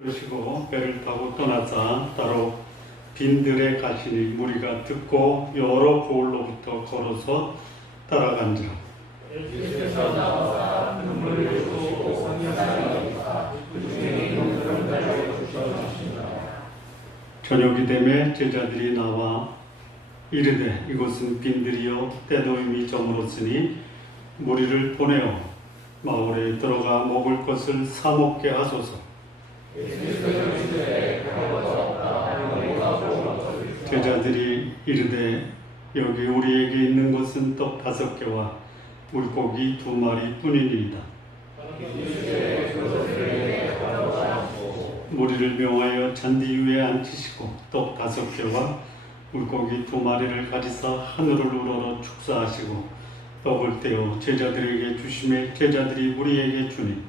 그러시고 배를 타고 떠나자 따로 빈들에 가시니 무리가 듣고 여러 고을로부터 걸어서 따라간지라. 저녁이 되매 제자들이 나와 이르되 이곳은 빈들이요 때도 이미 저물었으니 무리를 보내어 마을에 들어가 먹을 것을 사 먹게 하소서. 제자들이 이르되 여기 우리에게 있는 것은 떡 5개와 물고기 2마리 뿐이니이다. 무리를 명하여 잔디 위에 앉히시고 떡 5개와 물고기 2마리를 가지사 하늘을 우러러 축사하시고 떡을 떼어 제자들에게 주시매 제자들이 무리에게 주니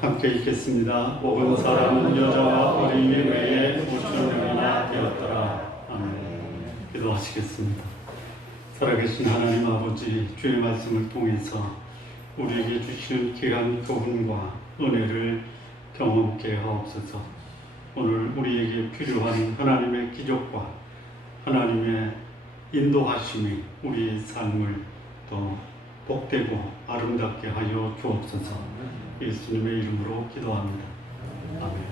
함께 읽겠습니다. 먹은 사람은 여자와 어린이 외에 5,000명이나 되었더라. 아멘. 기도하시겠습니다. 살아계신 하나님 아버지, 주의 말씀을 통해서 우리에게 주시는 귀한 교훈과 은혜를 경험케 하옵소서. 오늘 우리에게 필요한 하나님의 기적과 하나님의 인도하심이 우리의 삶을 더 복되고 아름답게 하여 주옵소서. 예수님의 이름으로 기도합니다. 아멘.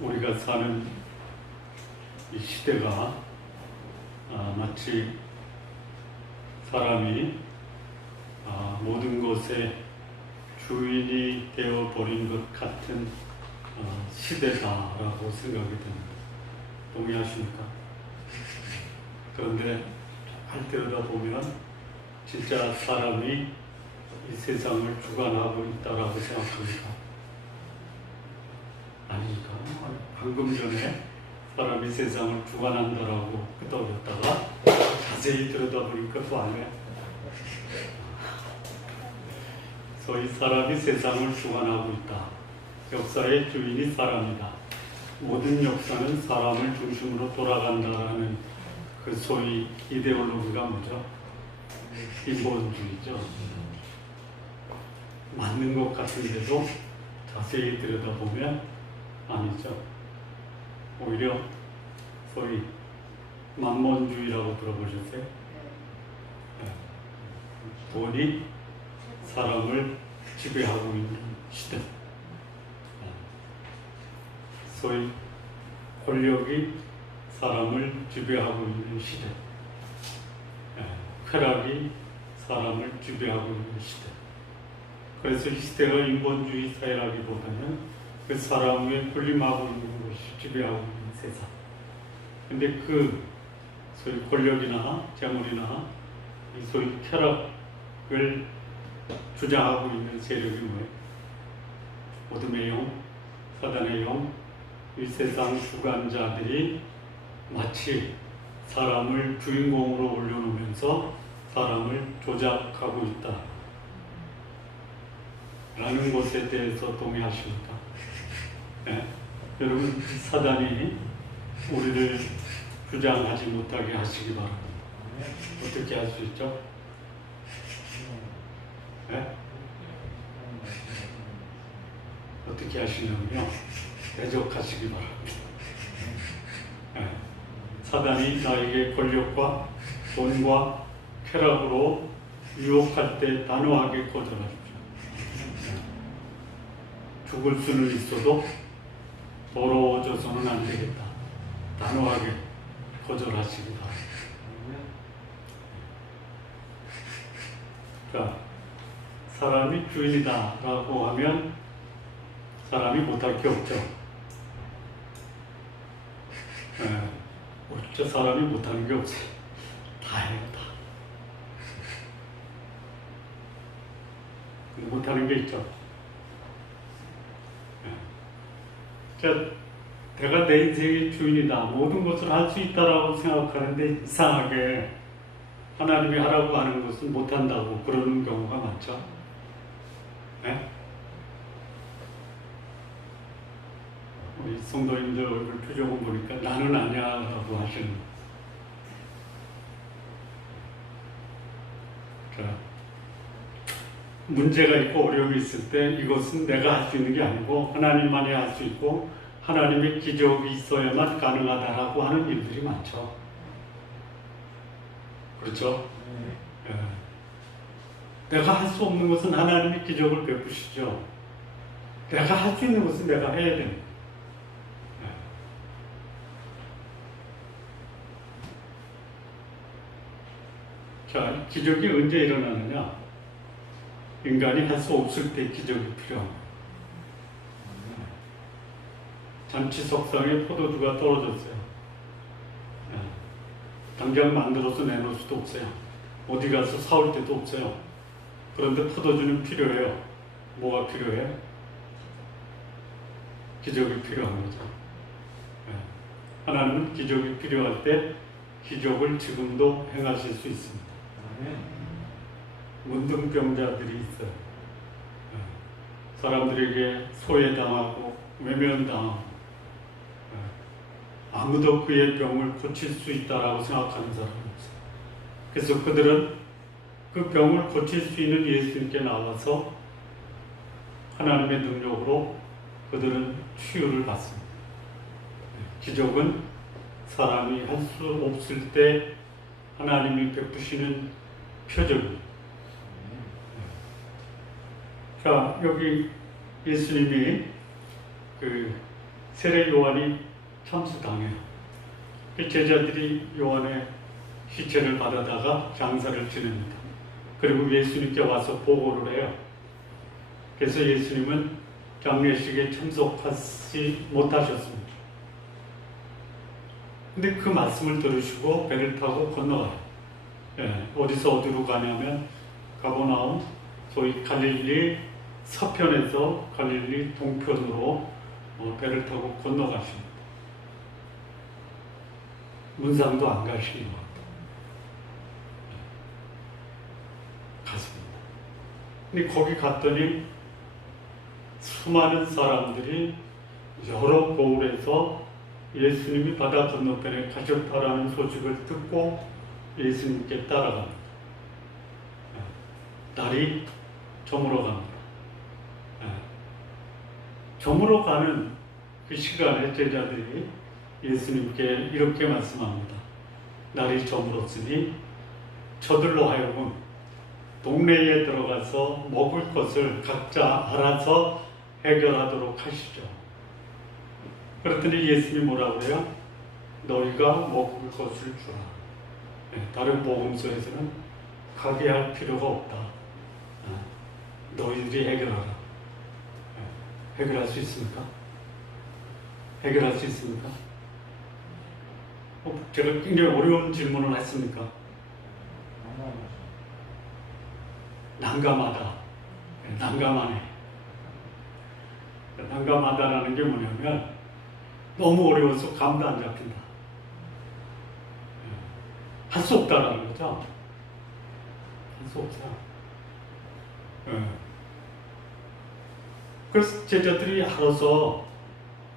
우리가 사는 이 시대가 마치 사람이 모든 것의 주인이 되어버린 것 같은 시대다라고 생각이 됩니다. 동의하십니까? 그런데 할 때마다 보면 진짜 사람이 이 세상을 주관하고 있다라고 생각합니까? 아닙니까? 방금 전에 사람이 세상을 주관한다라고 끄덕였다가 자세히 들여다보니까 또 아니에요. 소위 사람이 세상을 주관하고 있다. 역사의 주인이 사람이다. 모든 역사는 사람을 중심으로 돌아간다라는 그 소위 이데올로기가 뭐죠? 인본주의죠. 맞는 것 같은데도 자세히 들여다보면 아니죠. 오히려 소위 만몬주의라고 들어보셨어요? 돈이 사람을 지배하고 있는 시대. 소위 권력이 사람을 지배하고 있는 시대. 쾌락이 사람을 지배하고 있는 시대. 그래서 이 시대가 인본주의 사회라기보다는 그 사람 위에 군림하고 있는 것이 지배하고 있는 세상. 근데 그 소위 권력이나 재물이나 이 소위 쾌락을 주장하고 있는 세력이 뭐예요? 어둠의 영, 사단의 영, 이 세상 주관자들이 마치 사람을 주인공으로 올려놓으면서 사람을 조작하고 있다 라는 것에 대해서 동의하십니까? 네? 여러분, 사단이 우리를 주장하지 못하게 하시기 바랍니다. 어떻게 할 수 있죠? 네? 어떻게 하시냐면요, 대적하시기 바랍니다. 네. 사단이 나에게 권력과 돈과 쾌락으로 유혹할 때 단호하게 거절하십시오. 죽을 수는 있어도 더러워져서는 안 되겠다. 단호하게 거절하시기 바랍니다. 자, 사람이 주인이다 라고 하면 사람이 못할 게 없죠. 어째 사람이 못하는 게 없어요. 다 해요, 다. 못하는 게 있죠. 자, 내가 내 인생의 주인이다. 모든 것을 할 수 있다라고 생각하는데 이상하게 하나님이 하라고 하는 것은 못한다고 그러는 경우가 많죠. 네? 우리 성도님들 얼굴 표정을 보니까 나는 아니야 라고 하시는 문제가 있고 어려움이 있을 때 이것은 내가 할 수 있는 게 아니고 하나님만이 할 수 있고 하나님의 기적이 있어야만 가능하다라고 하는 일들이 많죠. 그렇죠? 내가 할 수 없는 것은 하나님의 기적을 베푸시죠. 내가 할 수 있는 것은 내가 해야 됩니다. 자, 기적이 언제 일어나느냐? 인간이 할 수 없을 때 기적이 필요합니다. 잔치석상에 포도주가 떨어졌어요. 당장 만들어서 내놓을 수도 없어요. 어디 가서 사올 데도 없어요. 그런데 포도주는 필요해요. 뭐가 필요해? 기적이 필요한 거죠. 하나님은 기적이 필요할 때 기적을 지금도 행하실 수 있습니다. 문둥병자들이 있어요. 사람들에게 소외당하고 외면당하고 아무도 그의 병을 고칠 수 있다라고 생각하는 사람이 없어요. 그래서 그들은 그 병을 고칠 수 있는 예수님께 나와서 하나님의 능력으로 그들은 치유를 받습니다. 기적은 사람이 할 수 없을 때 하나님이 베푸시는 표적입니다. 자, 여기 예수님이 그 세례 요한이 참수당해요. 그 제자들이 요한의 시체를 받아다가 장사를 지냅니다. 그리고 예수님께 와서 보고를 해요. 그래서 예수님은 장례식에 참석하지 못하셨습니다. 근데 그 말씀을 들으시고 배를 타고 건너가요. 어디서 어디로 가냐면 가버나움, 소위 갈릴리 서편에서 갈릴리 동편으로 배를 타고 건너가십니다. 문상도 안 가시는 것 같아요. 갔습니다. 근데 거기 갔더니 수많은 사람들이 여러 고을에서 예수님이 바다 건너편에 가셨다라는 소식을 듣고 예수님께 따라갑니다. 날이 저물어 갑니다. 저물어 가는 그 시간에 제자들이 예수님께 이렇게 말씀합니다. 날이 저물었으니 저들로 하여금 동네에 들어가서 먹을 것을 각자 알아서 해결하도록 하시죠. 그랬더니 예수님이 뭐라고 해요? 너희가 먹을 것을 주라. 다른 복음서에서는 가게 할 필요가 없다. 너희들이 해결하라. 해결할 수 있습니까? 해결할 수 있습니까? 제가 굉장히 어려운 질문을 했습니까? 난감하다. 난감하네. 난감하다라는 게 뭐냐면 너무 어려워서 감도 안 잡힌다. 할 수 없다라는 거죠. 할 수 없다. 그래서 제자들이 알아서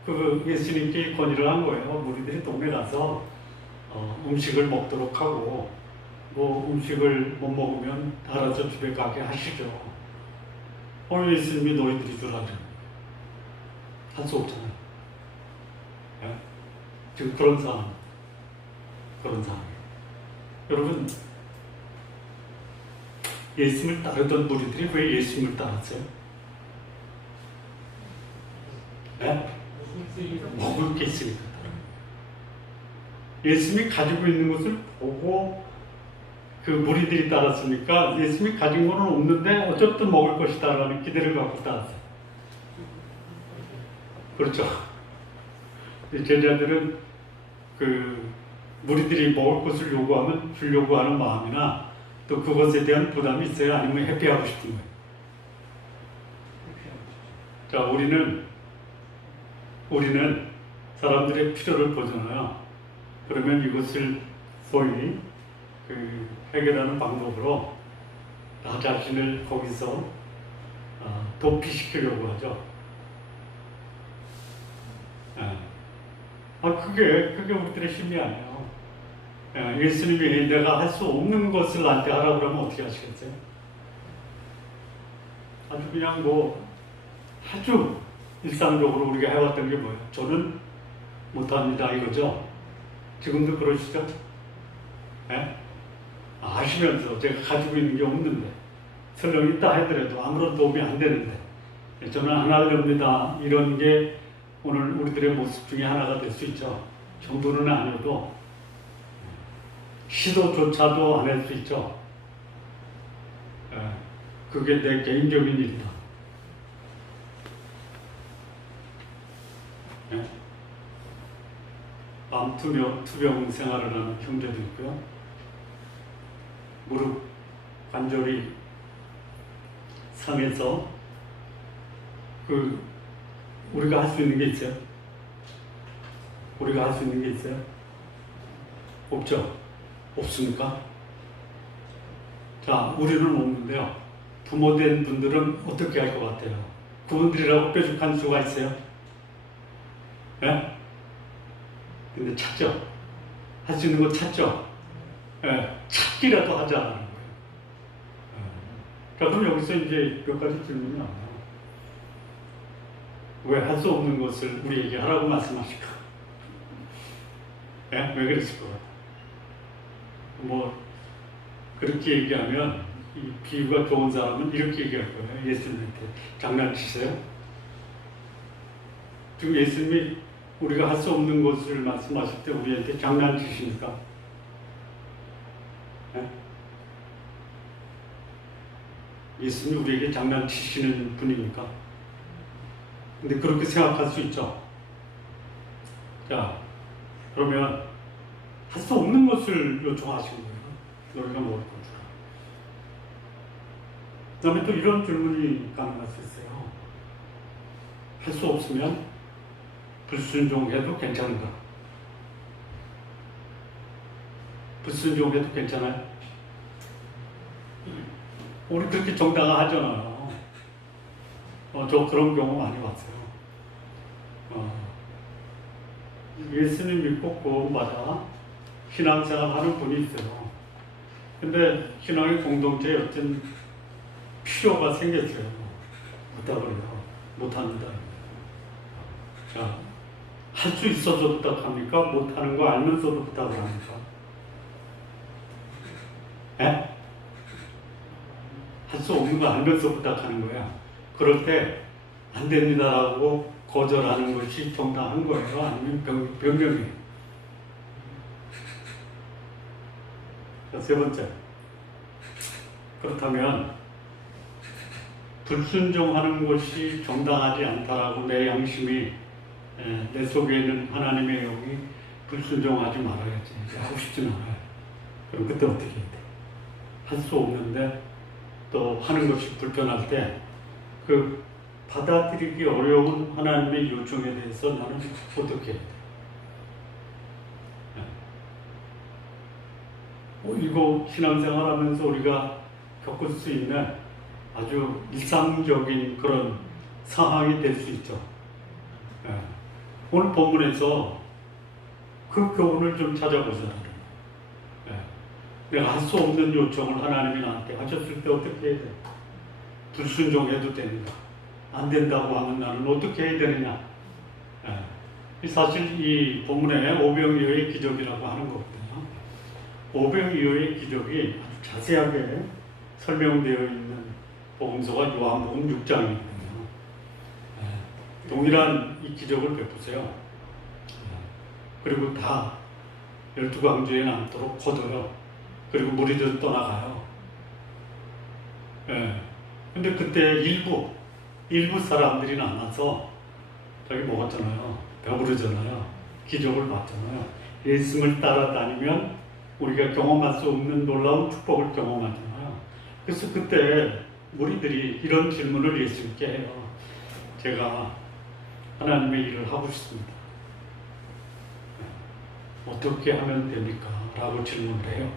그 예수님께 건의를 한 거예요. 무리들이 동네 가서 음식을 먹도록 하고 뭐 음식을 못 먹으면 알아서 집에 가게 하시죠. 예수님이 너희들이 주라 그래요. 할 수 없잖아요. 지금 그런 상황. 여러분, 예수님을 따르던 무리들이 왜 예수님을 따랐어요? 먹을 게 있으니까. 예수님이 가지고 있는 것을 보고 그 무리들이 따랐으니까 예수님이 가진 거는 없는데 어쨌든 먹을 것이다라는 기대를 갖고 따랐어요. 그렇죠. 제자들은 그 무리들이 먹을 것을 요구하면 주려고 하는 마음이나 또 그것에 대한 부담이 있어요? 아니면 회피하고 싶은 거예요? 자, 우리는 사람들의 필요를 보잖아요. 그러면 이것을 소위 해결하는 방법으로 나 자신을 거기서 도피시키려고 하죠. 그게 우리들의 힘이 아니에요. 예수님이 내가 할 수 없는 것을 나한테 하라고 그러면 어떻게 하시겠어요? 아주 그냥 뭐 아주 일상적으로 우리가 해왔던 게 뭐예요? 저는 못합니다 이거죠. 지금도 그러시죠? 예? 아시면서 제가 가지고 있는 게 없는데 설령 있다 하더라도 아무런 도움이 안 되는데 저는 안 하렵니다 이런 게 오늘 우리들의 모습 중에 하나가 될 수 있죠. 전부는 아니어도 시도조차도 안 할 수 있죠. 그게 내 개인적인 일이다. 암 투병 생활을 하는 형제도 있고요. 무릎 관절이 상해서 우리가 할 수 있는 게 있어요? 우리가 할 수 있는 게 있어요? 없죠? 없습니까? 자, 우리는 없는데요. 부모 된 분들은 어떻게 할 것 같아요? 그분들이라고 뾰족한 수가 있어요? 예? 근데 찾죠? 할 수 있는 거 찾죠? 예, 찾기라도 하자는 거예요. 자, 그럼 여기서 이제 몇 가지 질문이 나와요. 왜 할 수 없는 것을 우리에게 하라고 말씀하실까? 예? 왜 그랬을 것 같아요? 뭐 그렇게 얘기하면 이 비유가 좋은 사람은 이렇게 얘기할 거예요. 예수님한테 장난치세요? 지금 예수님이 우리가 할 수 없는 것을 말씀하실 때 우리한테 장난치십니까? 예? 예수님이 우리에게 장난치시는 분입니까? 근데 그렇게 생각할 수 있죠. 자, 그러면 할 수 없는 것을 요청하신 거예요. 너희가 먹을 걸 주라. 그 다음에 또 이런 질문이 가능할 수 있어요. 할 수 없으면 불순종해도 괜찮은가? 불순종해도 괜찮아요? 우리 그렇게 정당화하잖아요. 저 그런 경우 많이 봤어요. 예수님 믿고 구원받아 신앙생활 하는 분이 있어요. 근데 신앙의 공동체에 어떤 필요가 생겼어요. 부탁을요. 못합니다. 자, 할 수 있어서 부탁합니까? 못하는 거 알면서도 부탁을 합니까? 에? 할 수 없는 거 알면서 부탁하는 거야. 그럴 때 안 됩니다라고 거절하는 것이 정당한 거예요? 아니면 변명이에요? 자, 세 번째. 그렇다면 불순종하는 것이 정당하지 않다라고 내 양심이 내 속에는 하나님의 영이 불순종하지 말아야지. 하고 싶진 않아요. 그럼 그때 어떻게 해야 돼? 할 수 없는데 또 하는 것이 불편할 때 받아들이기 어려운 하나님의 요청에 대해서 나는 어떻게 해야 돼? 이거 신앙생활 하면서 우리가 겪을 수 있는 아주 일상적인 그런 상황이 될 수 있죠. 오늘 본문에서 그 교훈을 좀 찾아보잖아요. 내가 할 수 없는 요청을 하나님이 나한테 하셨을 때 어떻게 해야 돼? 불순종해도 됩니다. 안 된다고 하면 나는 어떻게 해야 되느냐? 사실 이 본문에 오병이어의 기적이라고 하는 거거든요. 오병이어의 기적이 아주 자세하게 설명되어 있는 복음서가 요한복음 6장이거든요. 동일한 이 기적을 베푸세요. 그리고 다 12광주에 남도록 거둬요. 그리고 무리들 떠나가요. 근데 그때 일부 사람들이 남아서 저기 먹었잖아요. 배부르잖아요. 기적을 봤잖아요. 예수님을 따라다니면 우리가 경험할 수 없는 놀라운 축복을 경험하잖아요. 그래서 그때 무리들이 이런 질문을 예수님께 해요. 제가 하나님의 일을 하고 싶습니다. 어떻게 하면 됩니까? 라고 질문을 해요.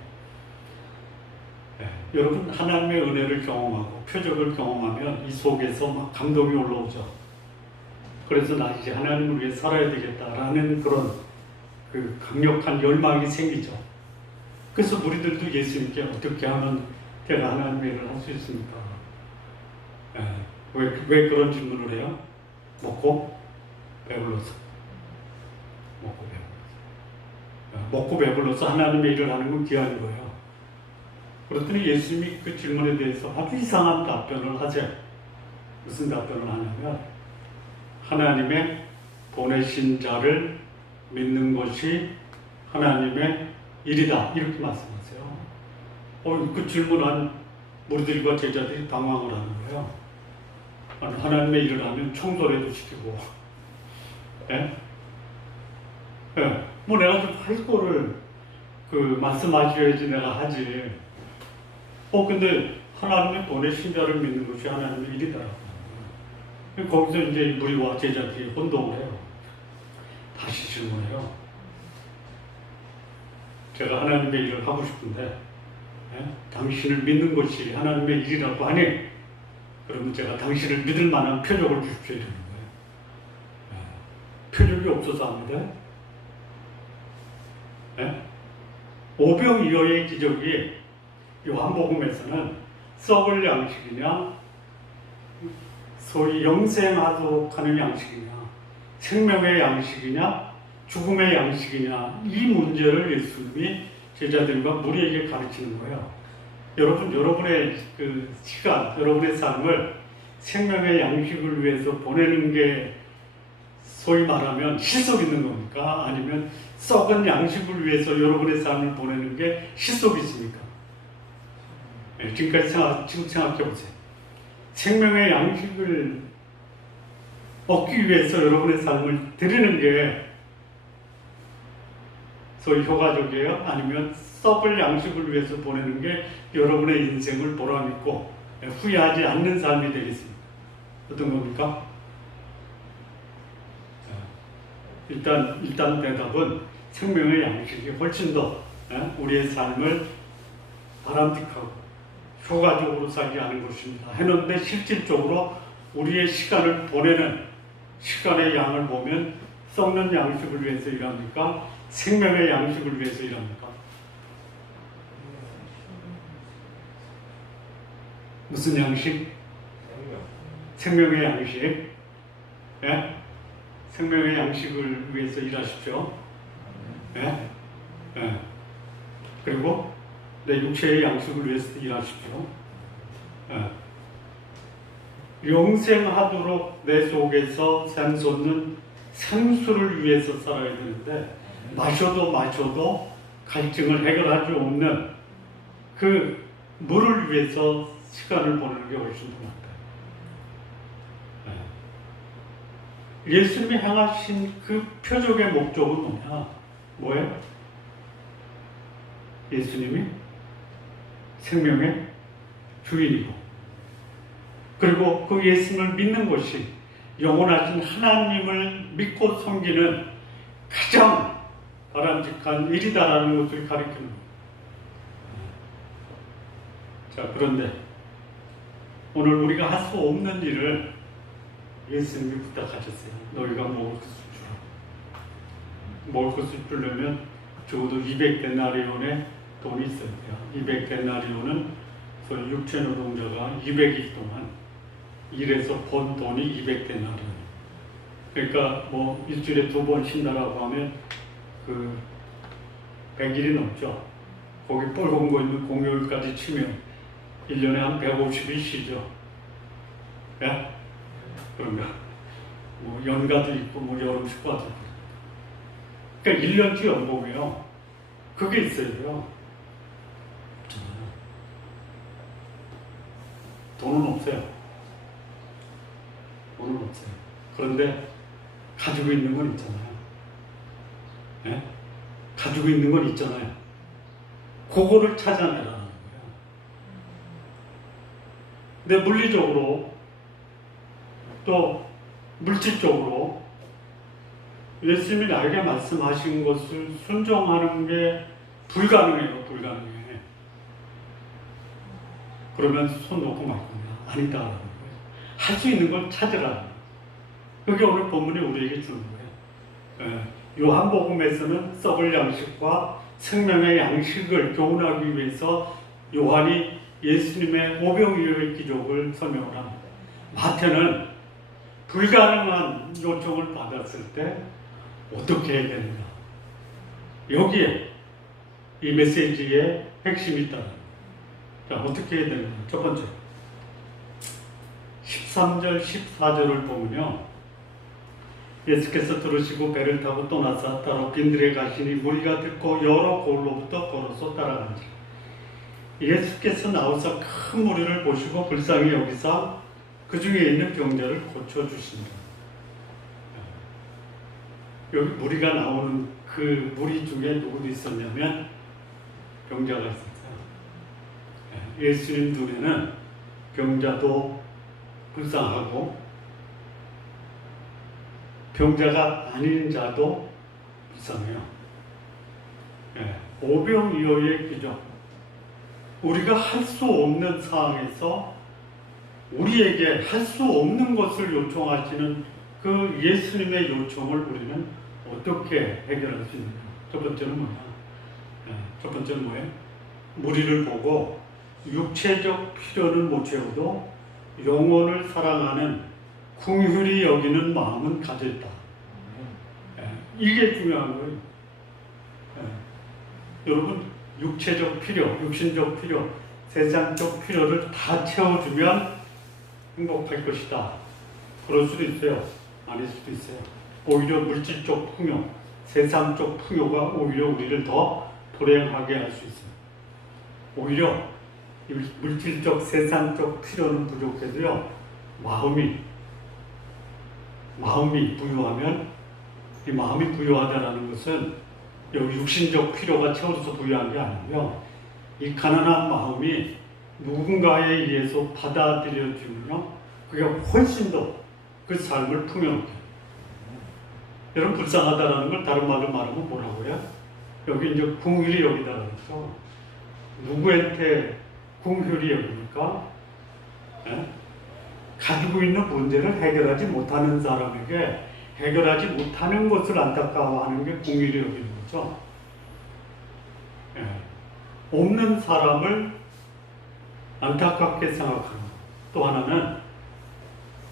여러분, 하나님의 은혜를 경험하고 표적을 경험하면 이 속에서 막 감동이 올라오죠. 그래서 나 이제 하나님을 위해 살아야 되겠다라는 그런 강력한 열망이 생기죠. 그래서 무리들도 예수님께 어떻게 하면 제가 하나님의 일을 할 수 있습니까? 왜 그런 질문을 해요? 먹고 배불러서. 먹고 배불러서 하나님의 일을 하는 건 귀한 거예요. 그랬더니 예수님이 그 질문에 대해서 아주 이상한 답변을 하죠. 무슨 답변을 하냐면 하나님의 보내신 자를 믿는 것이 하나님의 일이다. 이렇게 말씀하세요. 그 질문한 무리들과 제자들이 당황을 하는 거예요. 아니, 하나님의 일을 하면 청소래도 시키고, 뭐 내가 좀 할 거를 말씀하셔야지 내가 하지. 근데 하나님의 보내신 자를 믿는 것이 하나님의 일이다라고. 거기서 이제 무리와 제자들이 혼동을 해요. 다시 질문해요. 제가 하나님의 일을 하고 싶은데, 당신을 믿는 것이 하나님의 일이라고 하니, 그러면 제가 당신을 믿을 만한 표적을 주십시오. 이러는 거예요. 표적이 없어서 합니다. 오병이어의 기적이 요한복음에서는 썩을 양식이냐, 소위 영생하도록 하는 양식이냐, 생명의 양식이냐, 죽음의 양식이냐, 이 문제를 예수님이 제자들과 무리에게 가르치는 거예요. 여러분의 시간, 여러분의 삶을 생명의 양식을 위해서 보내는 게 소위 말하면 실속 있는 겁니까? 아니면 썩은 양식을 위해서 여러분의 삶을 보내는 게 실속이 있습니까? 지금까지 지금 생각해 보세요. 생명의 양식을 얻기 위해서 여러분의 삶을 드리는 게 소위 효과적이에요? 아니면 썩을 양식을 위해서 보내는 게 여러분의 인생을 보람있고 후회하지 않는 삶이 되겠습니까? 어떤 겁니까? 일단 대답은 생명의 양식이 훨씬 더 우리의 삶을 바람직하고 효과적으로 살게 하는 것입니다. 해놓는데 실질적으로 우리의 시간을 보내는 시간의 양을 보면 썩는 양식을 위해서 일합니까? 생명의 양식을 위해서 일합니까? 무슨 양식? 생명의 양식. 생명의 양식을 위해서 일하십시오. 그리고 내 육체의 양식을 위해서 일하십시오. 영생하도록 내 속에서 샘솟는 생수를 위해서 살아야 되는데 마셔도 갈증을 해결할 수 없는 그 물을 위해서 시간을 보내는 게 훨씬 더 낫다. 예수님이 행하신 그 표적의 목적은 뭐예요? 예수님이 생명의 주인이고, 그리고 그 예수님을 믿는 것이 영원하신 하나님을 믿고 섬기는 가장 바람직한 일이다라는 것을 가리키는 거예요. 자, 그런데 오늘 우리가 할 수 없는 일을 예수님이 부탁하셨어요. 너희가 먹을 것을 주라. 먹을 것을 주려면 적어도 200데나리온의 돈이 있어야 돼요. 200데나리온은 소위 육체노동자가 200일 동안 일해서 번 돈이 200데나리온. 그러니까 뭐 일주일에 2번 쉰다라고 하면 100일이 넘죠. 거기 뻘건 거 있는 공휴일까지 치면 1년에 한 150일 쉬죠. 그런가? 뭐 연가도 있고 뭐 여름 휴가도 있고. 그러니까 1년치 연봉이에요. 그게 있어야 돼요. 돈은 없어요. 돈은 없어요. 그런데 가지고 있는 건 있잖아요. 가지고 있는 건 있잖아요. 그거를 찾아내라는 거예요. 근데 물리적으로 또 물질적으로 예수님이 나에게 말씀하신 것을 순종하는 게 불가능해요. 불가능해. 그러면 손 놓고 말 겁니다. 아니다라는 거예요. 할 수 있는 걸 찾으라. 그게 오늘 본문이 우리에게 주는 거예요. 요한복음에서는 썩을 양식과 생명의 양식을 교훈하기 위해서 요한이 예수님의 오병이어의 기적을 설명을 합니다. 마태는 불가능한 요청을 받았을 때 어떻게 해야 되는가? 여기에 이 메시지의 핵심이 있다. 자, 어떻게 해야 되는가? 첫 번째, 13절, 14절을 보면요, 예수께서 들으시고 배를 타고 떠나사 따로 빈들에 가시니 무리가 듣고 여러 골로부터 걸어서 따라간지라. 예수께서 나오사 큰 무리를 보시고 불쌍히 여기사 그 중에 있는 병자를 고쳐주신다. 여기 무리가 나오는 그 무리 중에 누구도 있었냐면 병자가 있었어요. 예수님 눈에는 병자도 불쌍하고 병자가 아닌 자도 불쌍해요. 오병이어의 기적. 우리가 할 수 없는 상황에서 우리에게 할 수 없는 것을 요청하시는 그 예수님의 요청을 우리는 어떻게 해결할 수 있느냐. 첫 번째는 뭐냐? 첫 번째는 뭐예요? 무리를 보고 육체적 필요는 못 채워도 영혼을 사랑하는 긍휼히 여기는 마음은 가졌다. 이게 중요한 거예요. 여러분, 육체적 필요, 육신적 필요, 세상적 필요를 다 채워주면 행복할 것이다. 그럴 수도 있어요. 아닐 수도 있어요. 오히려 물질적 풍요, 세상적 풍요가 오히려 우리를 더 불행하게 할 수 있어요. 오히려 물질적, 세상적 필요는 부족해도요, 마음이 부유하면, 이 마음이 부유하다는 것은 여기 육신적 필요가 채워져서 부유한 게 아니고요, 이 가난한 마음이 누군가에 의해서 받아들여지면요, 그게 훨씬 더 그 삶을 풍요롭게. 여러분, 불쌍하다라는 걸 다른 말로 말하면 뭐라고요? 여기 이제 긍휼히 여기다라는 거죠. 누구한테 긍휼히 여기니까? 가지고 있는 문제를 해결하지 못하는 사람에게 해결하지 못하는 것을 안타까워하는 게 긍휼히 여기는 거죠. 없는 사람을 안타깝게 생각하는 것. 또 하나는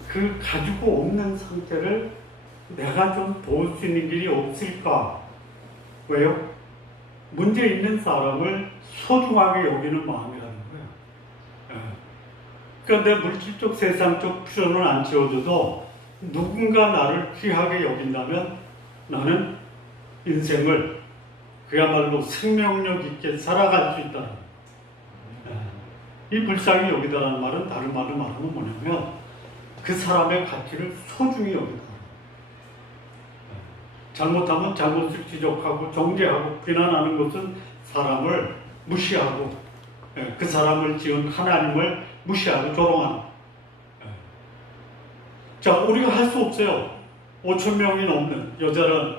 그 가지고 없는 상태를 내가 좀 도울 수 있는 길이 없을까? 왜요? 문제 있는 사람을 소중하게 여기는 마음이라는 거예요. 그러니까 내 물질적, 세상적 필요는 안 채워줘도 누군가 나를 귀하게 여긴다면 나는 인생을 그야말로 생명력 있게 살아갈 수 있다는 거예요. 이 불쌍히 여기다라는 말은 다른 말로 말하면 뭐냐면 그 사람의 가치를 소중히 여기다. 잘못하면 잘못을 지적하고 정죄하고 비난하는 것은 사람을 무시하고 그 사람을 지은 하나님을 무시하고 조롱하는. 자, 우리가 할 수 없어요. 5천 명이 넘는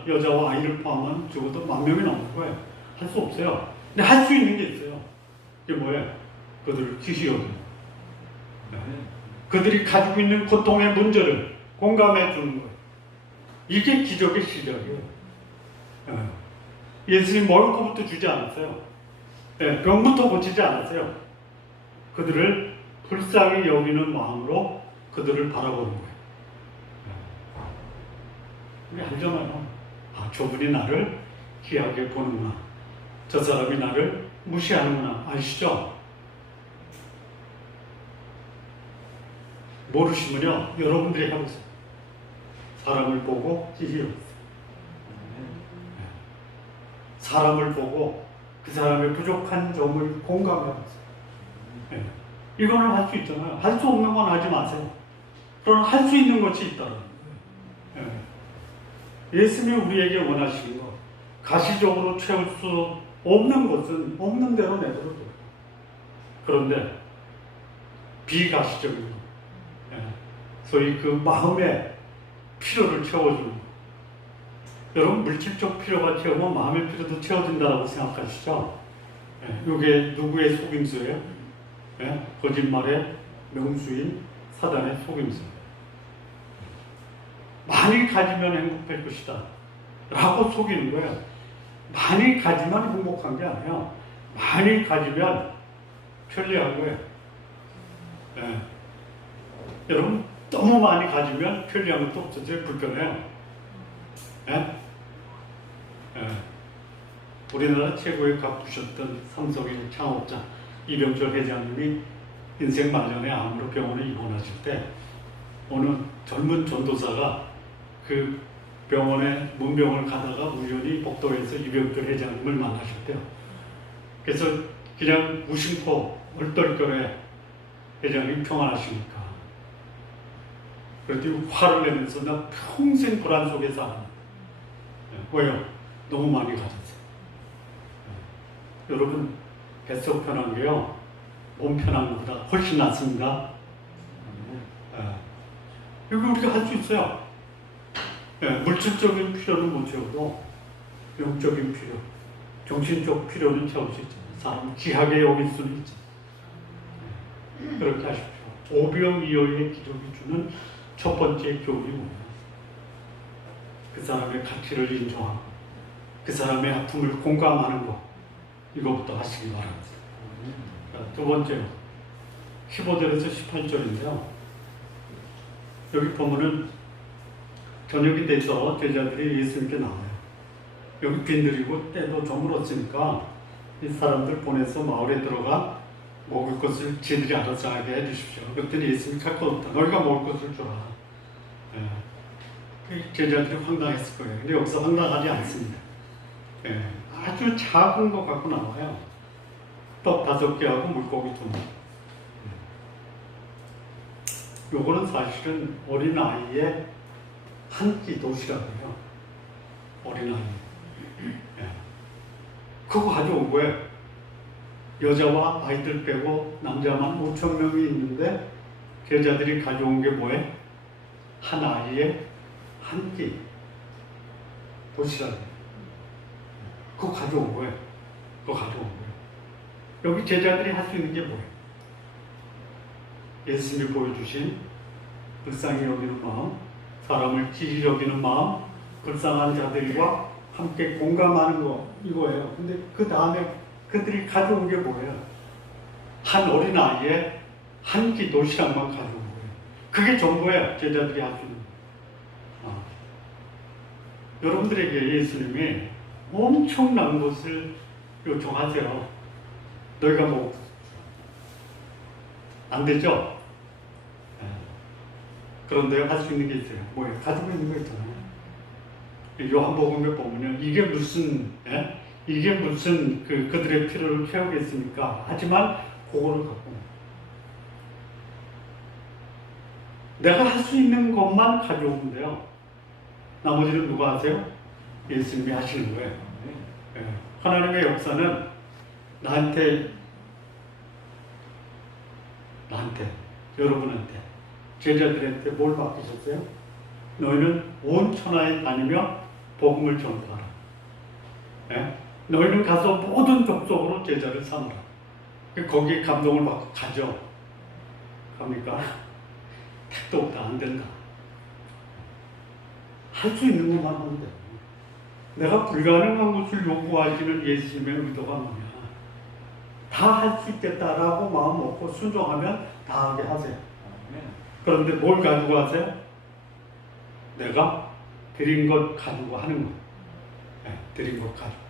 여자와 아이를 포함한 적어도 10,000명이 넘는 거예요. 할 수 없어요. 근데 할 수 있는 게 있어요. 그게 뭐예요? 그들을 귀히 여기는. 그들이 가지고 있는 고통의 문제를 공감해 주는 거예요. 이게 기적의 시작이에요. 예수님 먹을 것부터 주지 않았어요. 병부터 고치지 않았어요. 그들을 불쌍히 여기는 마음으로 그들을 바라보는 거예요. 우리 알잖아요. 아, 저분이 나를 귀하게 보는구나. 저 사람이 나를 무시하는구나. 아시죠? 모르시면요, 여러분들이 해보세요. 사람을 보고 귀히 여기세요. 사람을 보고 그 사람의 부족한 점을 공감해보세요. 이거는 할 수 있잖아요. 할 수 없는 건 하지 마세요. 그러나 할 수 있는 것이 있다는 거예요. 예수님이 우리에게 원하시는 것, 가시적으로 채울 수 없는 것은 없는 대로 내버려둬요. 그런데 비가시적인 것, 소위 그 마음의 필요를 채워주는 것. 여러분, 물질적 필요가 채우면 마음의 필요도 채워진다고 생각하시죠? 이게 누구의 속임수예요? 거짓말의 명수인 사단의 속임수. 많이 가지면 행복할 것이다 라고 속이는 거예요. 많이 가지만 행복한 게 아니에요. 많이 가지면 편리한 거예요. 예. 여러분, 너무 많이 가지면 편리한 것도 없어져요. 불편해요. 예? 예. 우리나라 최고의 값부셨던 삼성의 창업자 이병철 회장님이 인생 말년에 암으로 병원에 입원하실 때 어느 젊은 전도사가 그 병원에 문병을 가다가 우연히 복도에서 이병철 회장님을 만나셨대요. 그래서 그냥 무심코 얼떨결에 회장님 평안하십니까? 그랬더니 화를 내면서 나 평생 불안 속에 살아. 왜요? 너무 많이 가졌어요. 여러분, 뱃속 편한 게요, 몸 편한 것보다 훨씬 낫습니다. 이거 우리가 할 수 있어요. 물질적인 필요는 못 채워도 영적인 필요, 정신적 필요는 채울 수 있잖아요. 사람 귀하게 여길 수는 있죠. 그렇게 하십시오. 오병이어의 기록이 주는 첫 번째 교훈이 뭐예요? 그 사람의 가치를 인정하고 그 사람의 아픔을 공감하는 것, 이거부터 하시기 바랍니다. 두 번째로 15절에서 18절인데요. 여기 보면은 저녁이 돼서 제자들이 예수님께 나와요. 여기 빈들이고 때도 저물었으니까 이 사람들 보내서 마을에 들어가 먹을 것을 지들이 알아서 하게 해주십시오. 그랬더니 예수님이 갈 것 없다. 너희가 먹을 것을 주라. 제자들이 황당했을 거예요. 근데 여기서 황당하지 않습니다. 아주 작은 것 갖고 나와요. 떡 5개하고 물고기 2마리. 요거는 사실은 어린아이의 한 끼 도시락이에요. 어린아이. 그거 가져온 거예요. 여자와 아이들 빼고 남자만 5,000명이 있는데 제자들이 가져온 게 뭐예요? 한 아이의 한 끼 도시락이에요. 그거 가져온 거예요. 그거 가져온 거예요. 여기 제자들이 할 수 있는 게 뭐예요? 예수님이 보여주신 불쌍히 여기는 마음, 사람을 지히 여기는 마음, 불쌍한 자들과 함께 공감하는 거, 이거예요. 근데 그 다음에 그들이 가져온 게 뭐예요? 한 어린아이의 한 끼 도시락만 가져온 거예요. 그게 전부예요. 제자들이 할 수 있는 거. 여러분들에게 예수님이 엄청난 것을 요청하세요. 너희가 뭐 안 되죠? 그런데 할 수 있는 게 있어요. 뭐예요? 가지고 있는 거 있잖아요. 요한복음에 보면요, 이게 무슨 그들의 필요를 채우겠습니까? 하지만 그거를 갖고 내가 할 수 있는 것만 가져오면 돼요. 나머지는 누가 하세요? 예수님이 하시는 거예요. 하나님의 역사는 나한테, 여러분한테, 제자들한테 뭘 맡기셨어요? 너희는 온 천하에 다니며 복음을 전파하라. 너희는 가서 모든 족속으로 제자를 삼으라. 거기에 감동을 받고 가죠. 갑니까? 택도 없다. 안 된다. 할 수 있는 것만 하면 돼요. 내가 불가능한 것을 요구하시는 예수님의 의도가 뭐냐? 다 할 수 있겠다라고 마음 먹고 순종하면 다 하게 하세요. 그런데 뭘 가지고 하세요? 내가 드린 것 가지고 하는 거. 드린 것 가지고.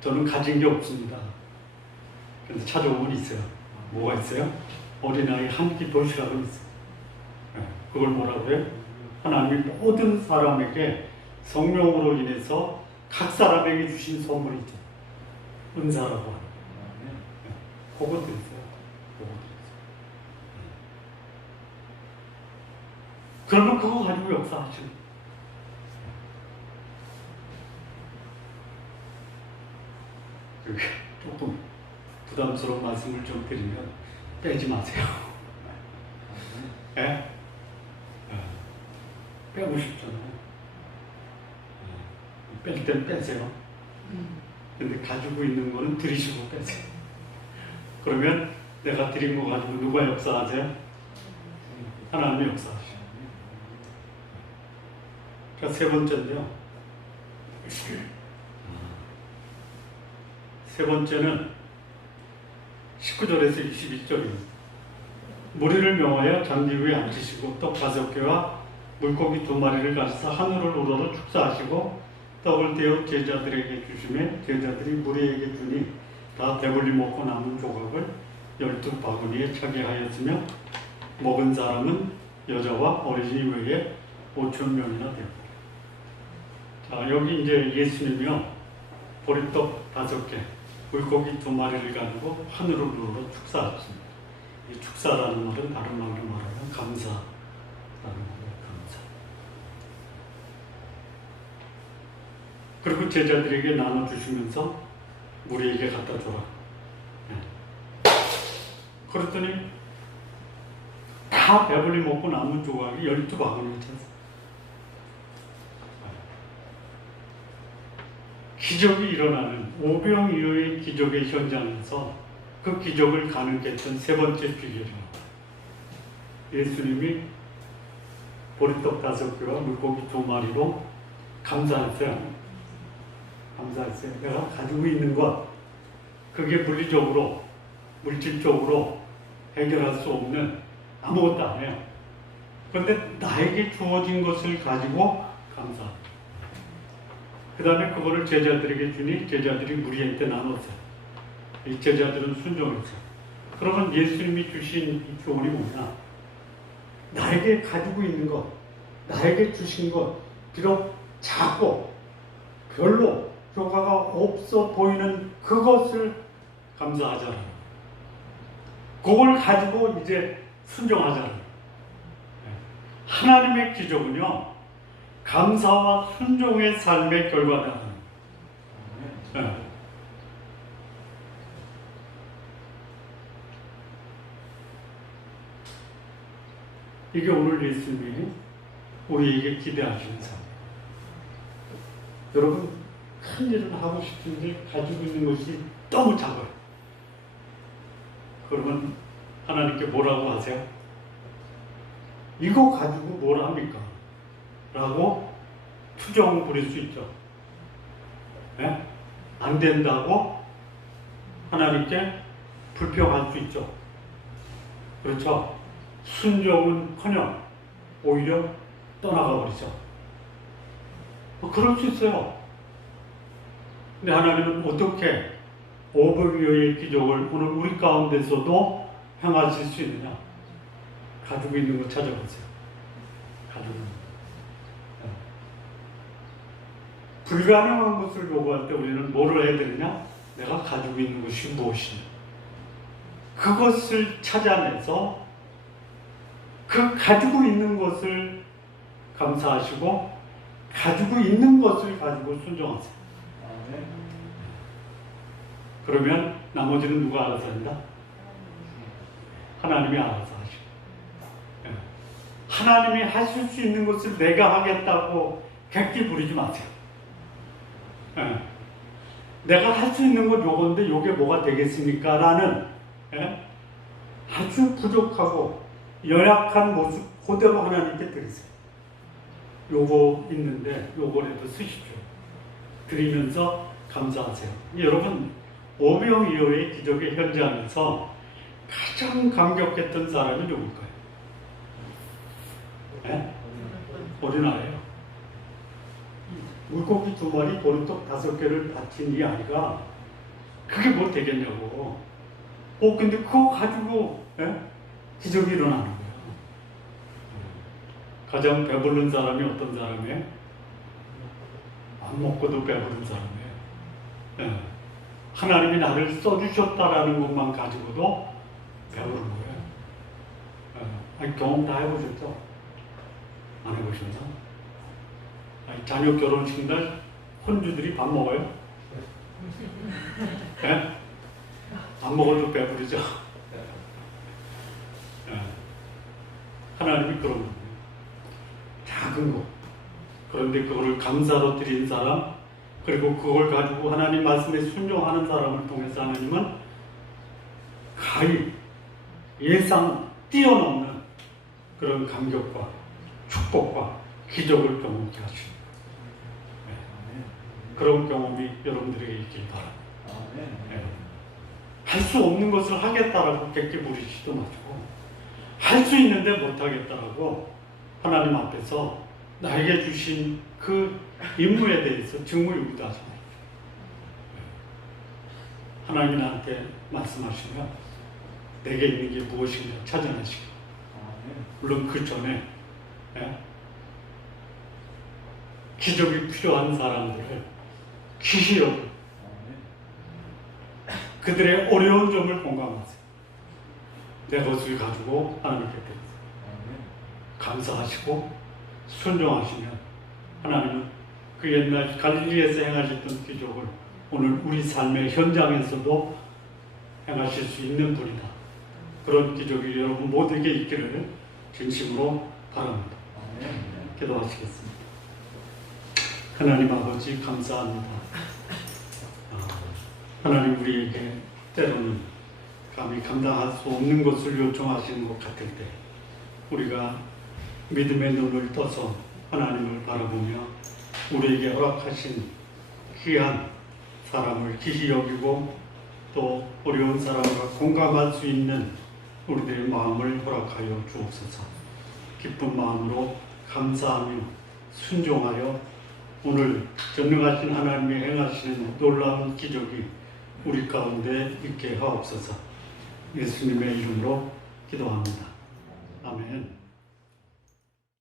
저는 가진 게 없습니다. 그래서 찾아오면 있어요. 뭐가 있어요? 어린아이 한 끼 도시락은 있어요. 그걸 뭐라고 해요? 하나님이 모든 사람에게 성령으로 인해서 각 사람에게 주신 선물이죠. 은사라고 하는. 그것도 있어요. 그러면 그거 가지고 역사하시는. 조금 부담스러운 말씀을 좀 드리면 빼지 마세요. 빼고 싶잖아요. 뺄 땐 빼세요. 근데 가지고 있는 거는 드리시고 빼세요. 그러면 내가 드린 거 가지고 누가 역사하세요? 하나님이 역사하시죠. 자, 세 번째인데요. 세 번째는 19절에서 21절입니다. 무리를 명하여 잔디 위에 앉히시고 떡 5개와 물고기 2마리를 가지사 하늘을 우러러 축사하시고 떡을 떼어 제자들에게 주시매 제자들이 무리에게 주니 다 배불리 먹고 남은 조각을 12바구니에 차게 하였으며 먹은 사람은 여자와 어린이 외에 5,000명이나 되었다. 자, 여기 이제 예수님이요 보리떡 5개, 물고기 2마리를 가지고 하늘을 우러러 축사하셨습니다. 이 축사라는 말은 다른 말로 말하면 감사라는 말이에요. 감사. 그리고 제자들에게 나눠주시면서 우리에게 갖다 줘라. 네. 그랬더니 다 배불리 먹고 남은 조각이 12바구니를 찼어요. 기적이 일어나는 오병이어의 기적의 현장에서 그 기적을 가능케 했던 세 번째 비결입니다. 예수님이 보리떡 5개와 물고기 2마리로 감사했어요. 감사했어요. 내가 가지고 있는 것, 그게 물리적으로, 물질적으로 해결할 수 없는 아무것도 아니에요. 그런데 나에게 주어진 것을 가지고 감사합니다. 그 다음에 그거를 제자들에게 주니 제자들이 무리한테 나눴어요. 이 제자들은 순종했어요. 그러면 예수님이 주신 이 교훈이 뭐냐? 나에게 가지고 있는 것, 나에게 주신 것, 비록 작고 별로 효과가 없어 보이는 그것을 감사하잖아요. 그걸 가지고 이제 순종하잖아요. 하나님의 기적은요, 감사와 순종의 삶의 결과다. 네. 이게 오늘 예수님이 우리에게 기대하시는 삶. 여러분, 큰 일을 하고 싶은데 가지고 있는 것이 너무 작아요. 그러면 하나님께 뭐라고 하세요? 이거 가지고 뭘 합니까? 라고 투정 부릴 수 있죠. 네? 안 된다고 하나님께 불평할 수 있죠. 그렇죠? 순종은커녕 오히려 떠나가 버리죠. 그럴 수 있어요. 근데 하나님은 어떻게 오병이어의 기적을 오늘 우리 가운데서도 행하실 수 있느냐? 가지고 있는 거 찾아보세요. 가지고 있는 거. 불가능한 것을 요구할 때 우리는 뭐를 해야 되느냐? 내가 가지고 있는 것이 무엇이냐? 그것을 찾아내서 그 가지고 있는 것을 감사하시고 가지고 있는 것을 가지고 순종하세요. 그러면 나머지는 누가 알아서 한다? 하나님이 알아서 하시고. 하나님이 하실 수 있는 것을 내가 하겠다고 객기 부리지 마세요. 내가 할 수 있는 것 요건데 요게 뭐가 되겠습니까? 라는 아주 부족하고 연약한 모습 그대로 하나님께 드리세요. 요거 있는데 요거라도 쓰십시오. 드리면서 감사하세요. 여러분, 오병이어의 기적의 현장에서 가장 감격했던 사람이 누굴까요? 네? 어린아이예요. 물고기 2마리, 보리떡 5개를 바친 이 아이가 그게 뭐 되겠냐고. 근데 그거 가지고 기적이 일어나는 거예요. 가장 배부른 사람이 어떤 사람이에요? 안 먹고도 배부른 사람이에요. 하나님이 나를 써주셨다라는 것만 가지고도 배부른 거예요. 아니, 경험 다 해보셨죠? 안 해보셨나? 자녀 결혼식 날 혼주들이 밥 먹어요? 네? 안 먹어도 배부르죠? 네. 하나님이 그런 거예요. 작은 거. 그런데 그거를 감사로 드린 사람, 그리고 그걸 가지고 하나님 말씀에 순종하는 사람을 통해서 하나님은 가히 예상 뛰어넘는 그런 감격과 축복과 기적을 경험케 하십니다. 그런 경험이 여러분들에게 있길 바랍니다. 할 수 없는 것을 하겠다라고 객기 부리지도 마시고, 할 수 있는데 못하겠다라고 하나님 앞에서 나에게 주신 그 임무에 대해서 직무유기하지 마십시오. 하나님이 나한테 말씀하시면 내게 있는 게 무엇인가 찾아내시고, 물론 그 전에 기적이 필요한 사람들을 귀히 여기고 그들의 어려운 점을 공감하세요. 내 것을 가지고 하나님께 드리세요. 감사하시고 순종하시면 하나님은 그 옛날 갈릴리에서 행하셨던 기적을 오늘 우리 삶의 현장에서도 행하실 수 있는 분이다. 그런 기적이 여러분 모두에게 있기를 진심으로 바랍니다. 기도하시겠습니다. 하나님 아버지 감사합니다. 하나님 우리에게 때로는 감히 감당할 수 없는 것을 요청하시는 것 같을 때 우리가 믿음의 눈을 떠서 하나님을 바라보며 우리에게 허락하신 귀한 사람을 귀히 여기고 또 어려운 사람과 공감할 수 있는 우리들의 마음을 허락하여 주옵소서. 기쁜 마음으로 감사하며 순종하여 오늘 전능하신 하나님이 행하시는 놀라운 기적이 우리 가운데 있게 하옵소서. 예수님의 이름으로 기도합니다. 아멘.